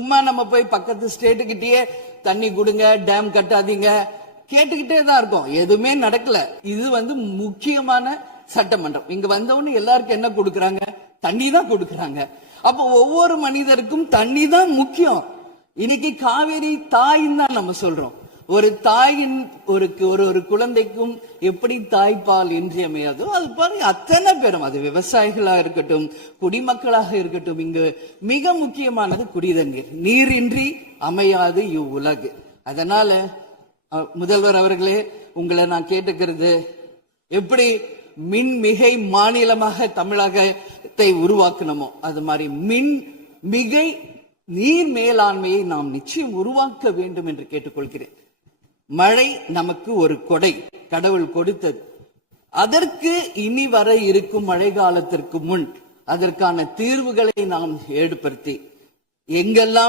சும்மா நம்ம போய் பக்கத்து ஸ்டேட்டுக்கிட்டயே தண்ணி கொடுங்க, டேம் கட்டாதீங்க கேட்டுக்கிட்டே தான் இருக்கோம். எதுவுமே நடக்கல. இது முக்கியமான சட்டமன்றம். இங்க வந்தவொன்னு எல்லாருக்கும் என்ன கொடுக்கறாங்க? தண்ணி தான் கொடுக்கறாங்க. அப்ப ஒவ்வொரு மனிதருக்கும் தண்ணி தான் முக்கியம். இன்னைக்கு காவேரி தாயின்னு தான் நம்ம சொல்றோம். ஒரு தாயின் ஒரு குழந்தைக்கும் எப்படி தாய்ப்பால் இன்றியமையாதோ அது பாருங்க அத்தனை பேரும், அது விவசாயிகளா இருக்கட்டும், குடிமக்களாக இருக்கட்டும், இங்கு மிக முக்கியமானது குடிதண்ணீர். நீரின்றி அமையாது இவ்வுலகு. அதனால முதல்வர் அவர்களே, உங்களை நான் கேட்டுக்கிறது, எப்படி மின்மிகை மாநிலமாக தமிழகத்தை உருவாக்கணுமோ அது மாதிரி மின்மிகை நீர் மேலாண்மையை நாம் நிச்சயம் உருவாக்க வேண்டும் என்று கேட்டுக்கொள்கிறேன். மழை நமக்கு ஒரு கொடை, கடவுள் கொடுத்தது. அதற்கு இனி வர இருக்கும் மழை காலத்திற்கு முன் அதற்கான தீர்வுகளை நாம் ஏற்படுத்தி எங்கெல்லாம்